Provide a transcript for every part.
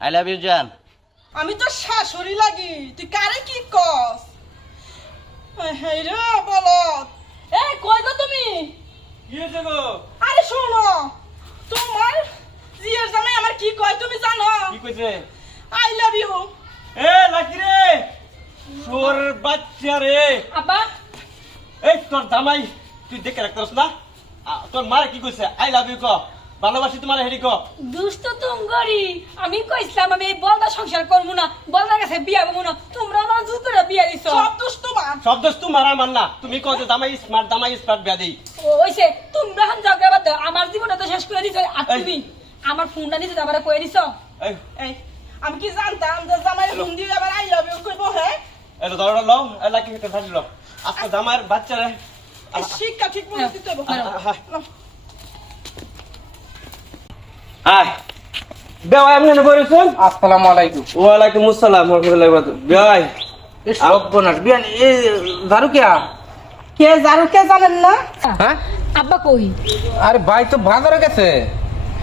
I love you জান আমি তো শাশুড়ি লাগি তুই কারে কি কস? হেই রে বলত এই কই গো তুমি? কি হয়েছে গো। আরে শোনো তোমার জিয়ার জামাই আমার কি কয় তুমি জানো? কি কইছে? আই লাভ ইউ এ লাকি রে সোর বাচ্চা রে। আব্বা। এই তোর জামাই তুই দেখে রাখতারস না? আ, তোর মারে কি কইছে? আই লাভ ইউ ক। ভালোবাসি তোমার হেডি ক। দুষ্ট তুঙ্গরি আমি কইছিলাম আমি বলদা সংসার করব না বলদার কাছে বিয়া করব না তোমরা আমার জোর করে বিয়া দিছ। সব দোষ তোমার। সব দোষ তোমার আমার না তুমি কও যে জামাই স্মার্ট জামাই স্মার্ট বিয়া দেই। ওইসে তোমরা হান। আমার জীবনটা তো শেষ করে দিছ। আর তুমি আমার ফোনটা নিতে আমার কয়ে দিছ? এই। এই আমি কি জানতাম যে জামাই ফোন দিয়ে আবার আই লাভ ইউ কইবো হ্যাঁ? এলো দরড়া লও এ লাকি হেতে লও। আজকে জামাইয়ের বাচ্চা রে। এই শিক্ষা ঠিক মতো দিতে হবে। হ্যাঁ। আয় বেওয়াই আপনি আসসালামু আলাইকুম। ওয়ালাইকুম আসসালাম ওয়া রাহমাতুল্লাহি ওয়া বারাকাতুহু। বেওয়াই। সর্বনাশ। বিয়ান এ ঝাড়ু কিয়া কে জানো কে জানেন না? হ্যাঁ? আব্বা কই? আরে ভাই তো বাজারে গেছে।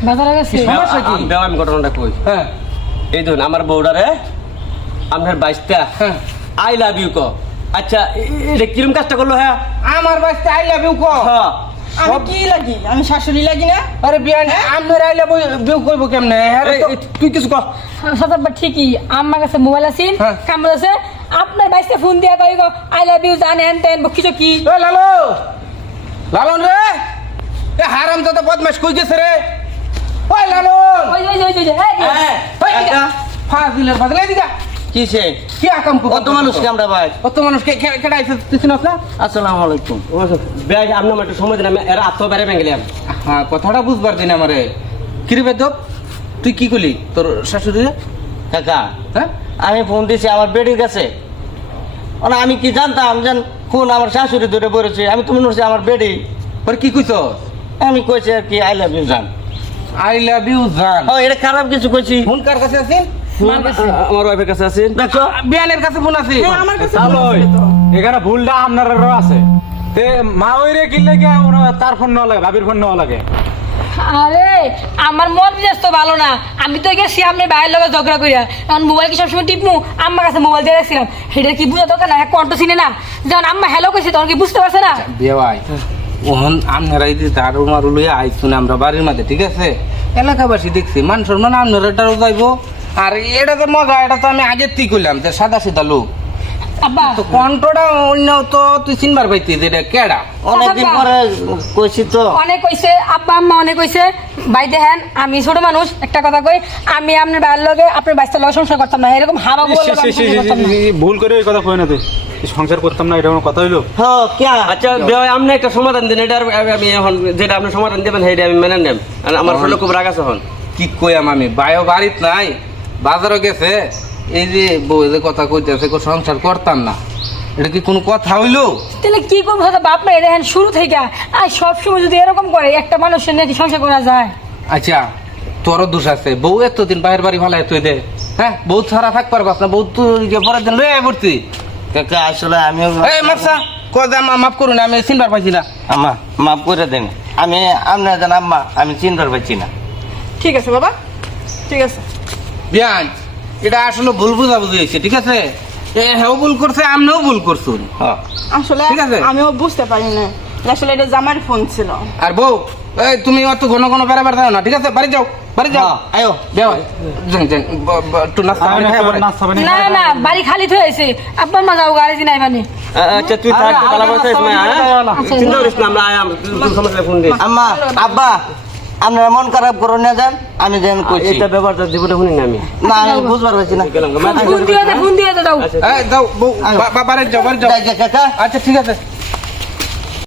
বাজারে গেছে? সমস্যা কি? বেওয়াই আমি ঘটনাটা কই? হ্যাঁ। এই ধরুন আমার বউডারে আপনার বাইশটা হ্যাঁ। আই লাভ ইউ ক। আচ্ছা এটা কিরম কাজটা করল হ্যাঁ? আমার বাচ্চা আই লাভ ইউ কো। হ্যাঁ। আমি কি লাগি? আমি শাশুড়ি লাগি না? আরে বিয়ান আমার আই লাভ ইউ কইব কেমনে? আরে এই, তো এই, তুই কিছু কর। সদাব্বা ঠিকই আমার কাছে মোবাইল আছে হ্যাঁ। কামড় আছে আপনার বাইসে ফোন দিয়া কই গো আই লাভ ইউ জান এন তেন বকি চকি এ লালো! লালন রে! এ হারাম দাদা বদমাশ কই গেছে রে? ওই লালন! ওই ওই ওই এই। হ্যাঁ। ওই দিকে ফাজিলের ফাজিল এই দিকে কিসে কি আকাম কত মানুষ কামড়া ভাই? কত মানুষ কে কে কেডা আইছে তুই চিনস না? আসসালামু আলাইকুম। আপনি আমার একটু সময় দিন আমি এরা আত্ম বেড়ে ভেঙে হ্যাঁ কথাটা বুঝবার দিন আমারে। কিরে বেদব? তুই কি করলি? তোর শাশুড়ি? কাকা হ্যাঁ? আমি ফোন দিছি আমার বেডির কাছে। মানে আমি কি জানতাম যেন ফোন আমার শাশুড়ি ধরে পড়েছে? আমি তো মনে হচ্ছে আমার বেডি। পর কি কইছ আমি কইছি আর কি আই লাভ ইউ জান। আই লাভ ইউ জান। ও এটা খারাপ কিছু কইছি। ফোন কার কাছে আছেন আমার ওয়াইফের কাছে আছেন? দেখো বিয়ানের কাছে ফোন আছে। হ্যাঁ আমার কাছে ফোন আছে এখানে ভুলটা আপনারও আছে। তে মা ওইরে কিনলে কি তার ফোন নেওয়া লাগে ভাবির ফোন নেওয়া লাগে? আরে আমার মন মেজাজ তো ভালো না। আমি তো গেছি আমি বাইরের লগে ঝগড়া করিয়া কারণ মোবাইল কি সবসময় টিপমু? আমার কাছে মোবাইল দিয়ে রাখছিলাম সেটা কি বুঝা দরকার না? হ্যাঁ কণ্ঠ চিনে না। যখন আম্মা হ্যালো কইছি তখন কি বুঝতে পারছে না? বিয়ে ভাই ওহন আপনারা এই যে দারু মারু লইয়া আইসুন আমরা বাড়ির মধ্যে ঠিক আছে? এলাকাবাসী দেখছি মান সম্মান আপনারা এটারও যাইবো। আর এটা তো মজা এটা তো আমি আগের থেকে করলাম যে সাদা সিধা লোক। আব্বা। তো কণ্ঠটা অন্য তো তুই চিনবার পাইতি যে এটা কেডা? অনেকদিন পরে কইছি তো। অনেক কইছে আব্বা আম্মা অনেক কইছে। ভাই দেখেন আমি ছোট মানুষ একটা কথা কই আমি আপনার বাইরের লগে আপনার বাইসটার লগে সংসার করতাম না এরকম করতাম না। ভুল করে ওই কথা কই না তুই। সংসার করতাম না এটা কোনো কথা হইল? হ্যাঁ ক্যা? আচ্ছা বেওয়াই আপনি একটা সমাধান দিন এটার আমি এখন যেটা আপনি সমাধান দেবেন সেইটা আমি মেনে নেব। আর আমার শরীরে খুব রাগ আছে এখন। কি কইয়াম আমি? বায়ো বাড়িত নাই। বাজারও গেছে এই যে বউ যে কথা কইতেছে কো সংসার করতাম না। এটা কি কোনো কথা হইল? তাহলে কি করব? দাদা বাপ না দেখেন শুরু থেকে। আর সবসময় যদি এরকম করে একটা মানুষের নাকি সংসার করা যায়। আচ্ছা তোরও দোষ আছে। বউ এতদিন বাইরের বাড়ি ভালো তুই দে। হ্যাঁ বউ ছাড়া থাক পারবাস না। বউ তুই যে পরের দিন লয়ে ভর্তি কাকা আসলে আমি এই মাপসা কয় দাম মাফ করুন আমি চিনবার পাইছি না। আম্মা মাফ করে দেন। আমি আপনার জান আম্মা আমি চিনতে পারছি না। ঠিক আছে বাবা। ঠিক আছে। বিয়ান এটা আসলে ভুল বুঝাবুঝি হয়েছে ঠিক আছে? এ হেও ভুল করছে আমনেও ভুল করছুন হ্যাঁ। আসলে ঠিক আছে। আমিও বুঝতে পারি না। আসলে এটা জামার ফোন ছিল। আর বউ এই তুমি অত ঘন ঘন বেড়াবার দাও না ঠিক আছে? বাড়ি যাও বাড়ি যাও। হ্যাঁ, আয়ো। দেও যান যান ব- ব- একটু নাস্তা পানি খাইয়া পরে। না না বাড়ি খালি থয়ে আছে আব্বা মা যাও গাড়ি নাই মানে আচ্ছা তুই থাক তালা বসে চিন্তা করিস না আমরা আয়াম তুই সমস্যা ফোন দিস আম্মা আব্বা। আপনারা মন খারাপ করো না যান। আমি যেন কইছি এটা ব্যাপারটা জীবনে শুনি না আমি। না আমি বুঝবার পারছি না। গেলাম গো, ফোন দিয়ে দাও ফোন দিয়ে দাও এই, যাও বউ বা- বা- বাড়ি যাও যাও। যাই গে, কাকা আচ্ছা ঠিক আছে।